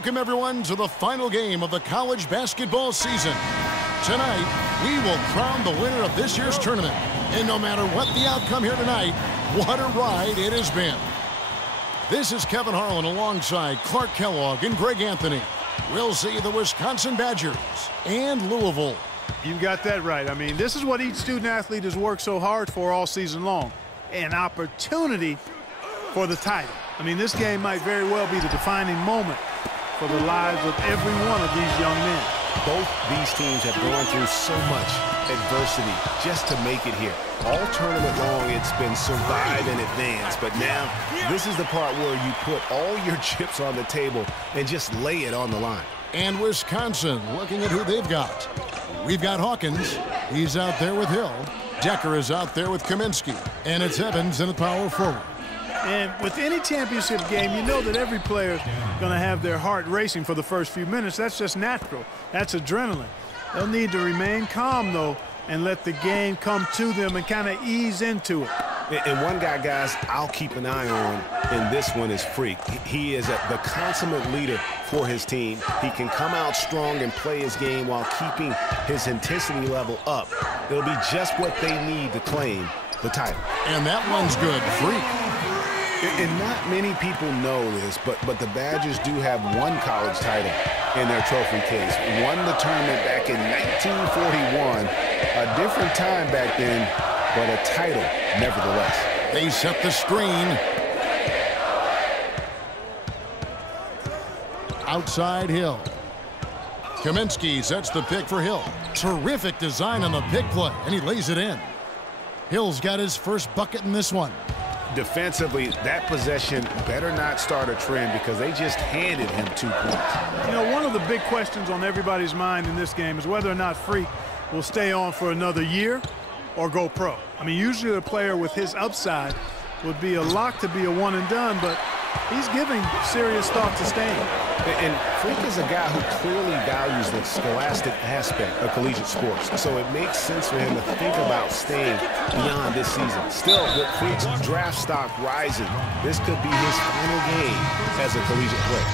Welcome, everyone, to the final game of the college basketball season. Tonight, we will crown the winner of this year's tournament. And no matter what the outcome here tonight, what a ride it has been. This is Kevin Harlan alongside Clark Kellogg and Greg Anthony. We'll see the Wisconsin Badgers and Louisville. You've got that right. I mean, this is what each student-athlete has worked so hard for all season long. An opportunity for the title. I mean, this game might very well be the defining moment for the lives of every one of these young men. Both these teams have gone through so much adversity just to make it here. All tournament long, it's been survive and advance. But now, this is the part where you put all your chips on the table and just lay it on the line. And Wisconsin, looking at who they've got. We've got Hawkins. He's out there with Hill. Decker is out there with Kaminsky. And it's Evans in the power forward. And with any championship game, you know that every player is going to have their heart racing for the first few minutes. That's just natural. That's adrenaline. They'll need to remain calm, though, and let the game come to them and kind of ease into it. And one guy, guys, I'll keep an eye on in this one is Freak. He is the consummate leader for his team. He can come out strong and play his game while keeping his intensity level up. It'll be just what they need to claim the title. And that one's good. Freak. And not many people know this, but the Badgers do have one college title in their trophy case. Won the tournament back in 1941. A different time back then, but a title nevertheless. They set the screen. Outside Hill. Kaminsky sets the pick for Hill. Terrific design on the pick play, and he lays it in. Hill's got his first bucket in this one. Defensively, that possession better not start a trend because they just handed him 2 points. You know, one of the big questions on everybody's mind in this game is whether or not Freak will stay on for another year or go pro. I mean, usually a player with his upside would be a lock to be a one and done, but he's giving serious thought to staying. And Freak is a guy who clearly values the scholastic aspect of collegiate sports, so it makes sense for him to think about staying beyond this season. Still, with Freak's draft stock rising, this could be his final game as a collegiate player.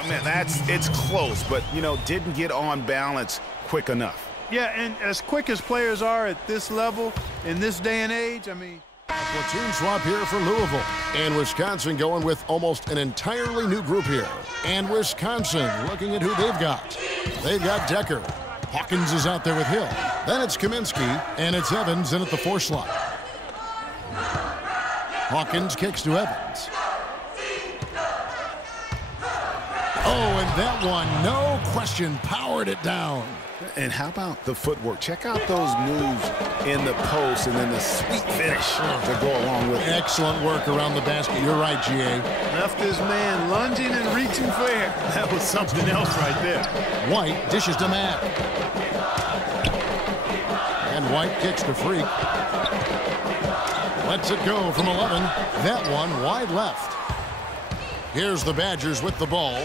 Oh, man, it's close, but, you know, didn't get on balance quick enough. Yeah, and as quick as players are at this level, in this day and age, I mean... A platoon swap here for Louisville. And Wisconsin going with almost an entirely new group here. And Wisconsin looking at who they've got. They've got Decker. Hawkins is out there with Hill. Then it's Kaminsky, and it's Evans in at the 4 slot. Hawkins kicks to Evans. Oh, and that one, no question, powered it down. And how about the footwork? Check out those moves in the post and then the sweet finish to go along with it. Excellent work around the basket. You're right, G.A. Left his man lunging and reaching for air. That was something else right there. White dishes to Mack. And White kicks to Freak. Lets it go from 11. That one wide left. Here's the Badgers with the ball.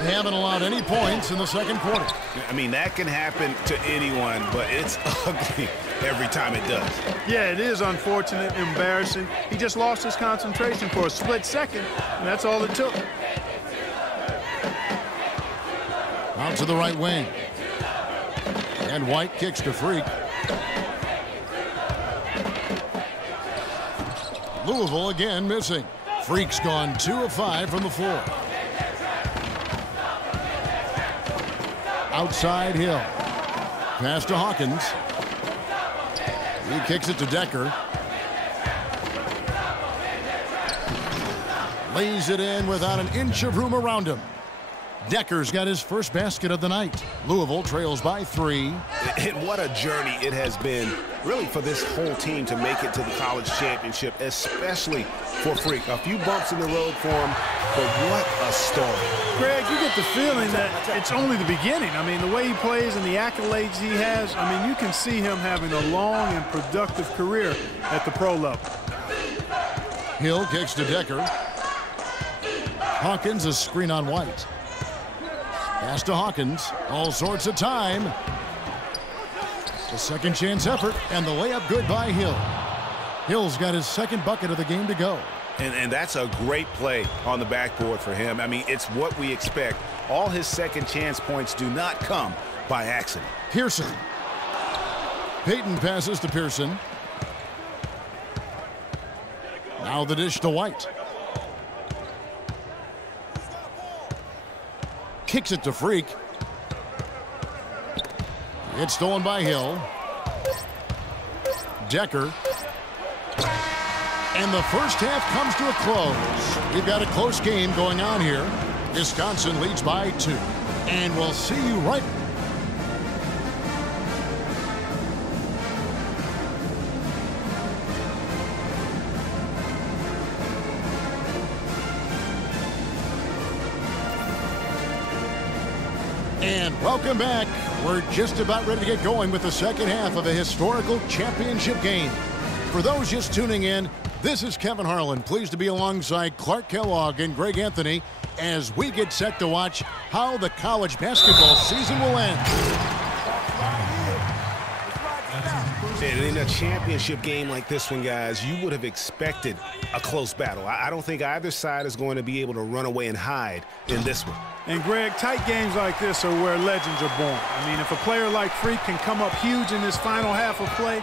They haven't allowed any points in the second quarter. I mean, that can happen to anyone, but it's ugly every time it does. Yeah, it is unfortunate, embarrassing. He just lost his concentration for a split second, and that's all it took. Out to the right wing. And White kicks to Freak. Louisville again missing. Freak's gone 2 of 5 from the floor. Outside Hill. Pass to Hawkins. He kicks it to Decker. Lays it in without an inch of room around him. Decker's got his first basket of the night. Louisville trails by 3. And what a journey it has been, really, for this whole team to make it to the college championship, especially for Freak. A few bumps in the road for him, but what a story. Greg, you get the feeling that it's only the beginning. I mean, the way he plays and the accolades he has, I mean, you can see him having a long and productive career at the pro level. Hill kicks to Decker. Hawkins, a screen on White. Pass to Hawkins. All sorts of time. A second chance effort, and the layup good by Hill. Hill's got his second bucket of the game to go. And that's a great play on the backboard for him. I mean, it's what we expect. All his second chance points do not come by accident. Pearson. Payton passes to Pearson. Now the dish to White. Kicks it to Freak. It's stolen by Hill. Decker. And the first half comes to a close. We've got a close game going on here. Wisconsin leads by 2. And we'll see you right. And welcome back. We're just about ready to get going with the second half of a historical championship game. For those just tuning in, this is Kevin Harlan, pleased to be alongside Clark Kellogg and Greg Anthony as we get set to watch how the college basketball season will end. And in a championship game like this one, guys, you would have expected a close battle. I don't think either side is going to be able to run away and hide in this one. And, Greg, tight games like this are where legends are born. I mean, if a player like Freak can come up huge in this final half of play,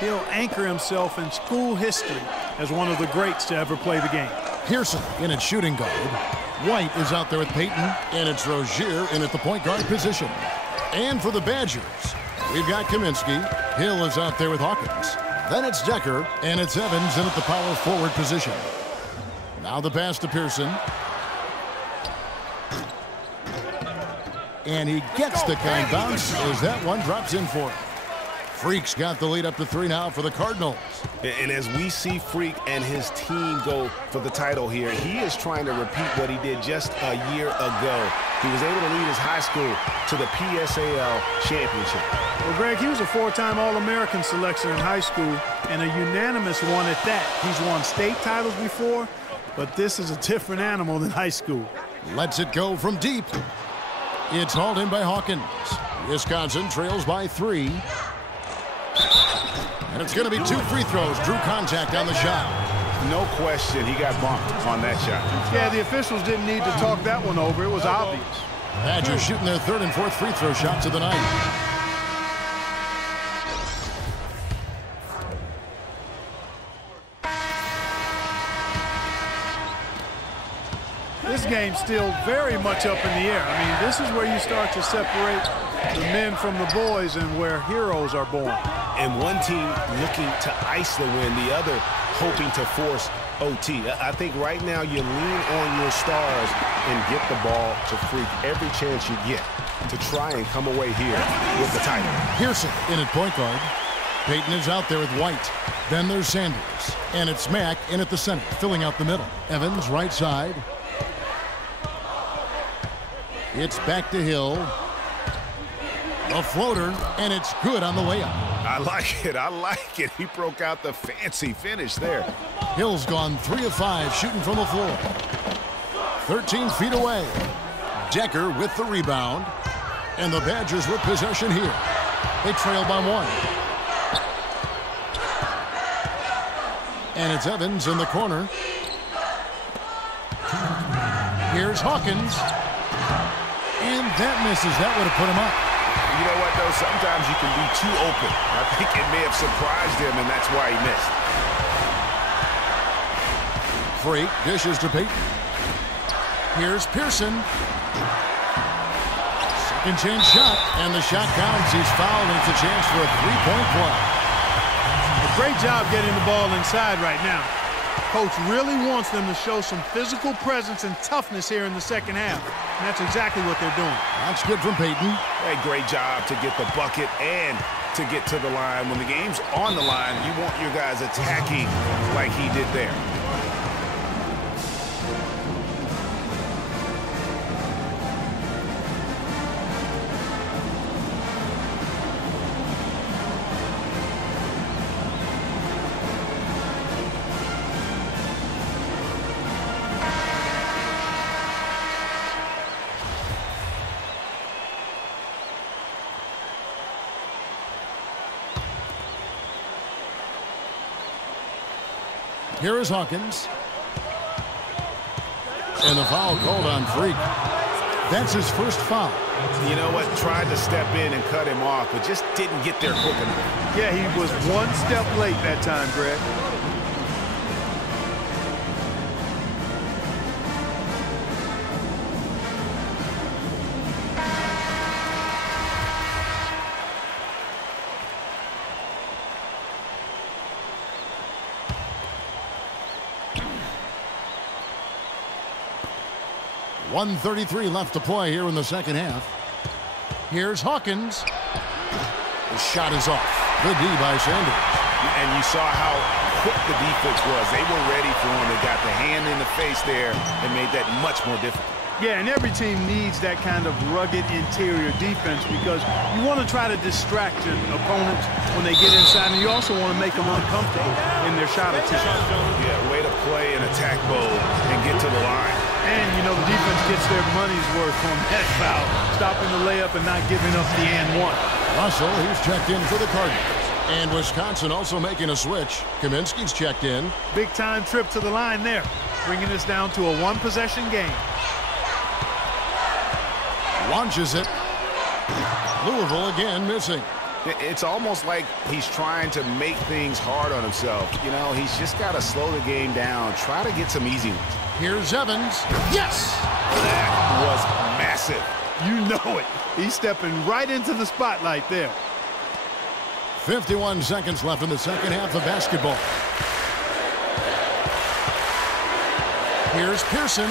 he'll anchor himself in school history as one of the greats to ever play the game. Pearson in at shooting guard. White is out there with Payton, and it's Rozier in at the point guard position. And for the Badgers, we've got Kaminsky. Hill is out there with Hawkins. Then it's Decker, and it's Evans in at the power forward position. Now the pass to Pearson. And he gets the kind bounce as that one drops in for him. Freak's got the lead up to 3 now for the Cardinals. And as we see Freak and his team go for the title here, he is trying to repeat what he did just a year ago. He was able to lead his high school to the PSAL championship. Well, Greg, he was a 4-time All-American selection in high school and a unanimous one at that. He's won state titles before, but this is a different animal than high school. Lets it go from deep. It's hauled in by Hawkins. Wisconsin trails by 3. And it's going to be 2 free throws. Drew contact on the shot. No question, he got bumped on that shot. Yeah, the officials didn't need to talk that one over. It was obvious. Badgers shooting their 3rd and 4th free throw shots of the night. This game's still very much up in the air. I mean, this is where you start to separate the men from the boys and where heroes are born. And one team looking to ice the win, the other hoping to force OT. I think right now you lean on your stars and get the ball to Freak every chance you get to try and come away here with the title. Pearson in at point guard. Payton is out there with White. Then there's Sanders. And it's Mack in at the center, filling out the middle. Evans right side. It's back to Hill. A floater, and it's good on the layup. I like it. I like it. He broke out the fancy finish there. Hill's gone 3 of 5 shooting from the floor. 13 feet away. Decker with the rebound. And the Badgers with possession here. They trail by 1. And it's Evans in the corner. Here's Hawkins. And that misses. That would have put him up. You know what, though? Sometimes you can be too open. I think it may have surprised him, and that's why he missed. Freak dishes to Payton. Here's Pearson. Second chance shot, and the shot counts. He's fouled, and it's a chance for a 3-point play. A great job getting the ball inside right now. Coach really wants them to show some physical presence and toughness here in the second half. And that's exactly what they're doing. That's good from Payton. Hey, great job to get the bucket and to get to the line. When the game's on the line, you want your guys attacking like he did there. Here is Hawkins. And the foul called on Freak. That's his first foul. You know what? Tried to step in and cut him off, but just didn't get there quick enough. Yeah, he was one step late that time, Greg. .133 left to play here in the second half. Here's Hawkins. The shot is off. Good D by Sanders. And you saw how quick the defense was. They were ready for him. They got the hand in the face there and made that much more difficult. Yeah, and every team needs that kind of rugged interior defense because you want to try to distract your opponents when they get inside, and you also want to make them uncomfortable in their shot attempt. Yeah, way to play an attack mode and get to the line. And, you know, the defense gets their money's worth on that foul, stopping the layup and not giving up the and one. Russell, he's checked in for the Cardinals. And Wisconsin also making a switch. Kaminsky's checked in. Big-time trip to the line there, bringing us down to a one-possession game. Launches it. Louisville again missing. It's almost like he's trying to make things hard on himself. You know, he's just got to slow the game down, try to get some easy ones. Here's Evans. Yes! That was massive. You know it. He's stepping right into the spotlight there. 51 seconds left in the second half of basketball. Here's Pearson.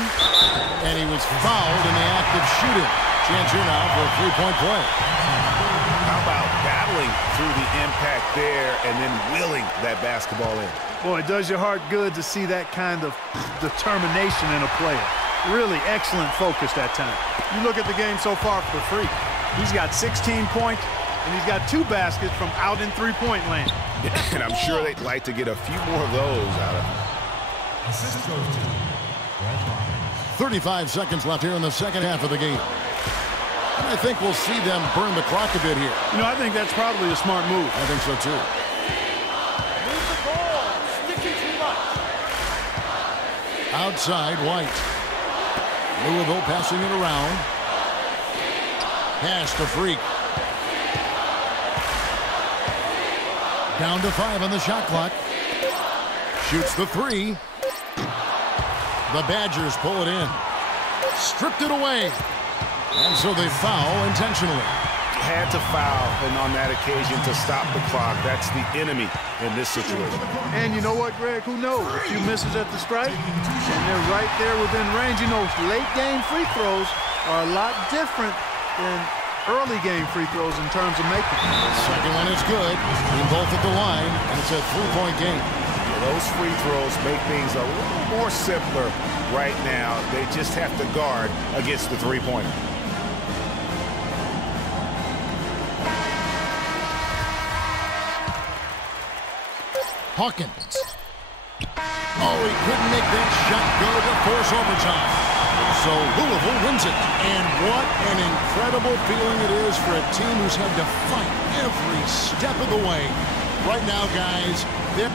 And he was fouled in the act of shooting. Chance here now for a three-point play. How about battling through the impact there and then willing that basketball in? Boy, it does your heart good to see that kind of determination in a player. Really excellent focus that time. You look at the game so far for Freak. He's got 16 points, and he's got 2 baskets from out in three-point land. And I'm sure they'd like to get a few more of those out of him. 35 seconds left here in the second half of the game. And I think we'll see them burn the clock a bit here. You know, I think that's probably a smart move. I think so, too. Move the ball. Sticking too much. Outside, White. Louisville passing it around. Pass to Freak. Down to 5 on the shot clock. Shoots the 3. The Badgers pull it in. Stripped it away. And so they foul intentionally. Had to foul, and on that occasion to stop the clock. That's the enemy in this situation. And you know what, Greg? Who knows? A few misses at the stripe, and they're right there within range. You know, late-game free throws are a lot different than early-game free throws in terms of making. Second one is good. In both at the line, and it's a three-point game. Those free throws make things a little more simpler right now. They just have to guard against the three-pointer. Hawkins. Oh, he couldn't make that shot go to force overtime. So Louisville wins it. And what an incredible feeling it is for a team who's had to fight every step of the way. Right now, guys, they're...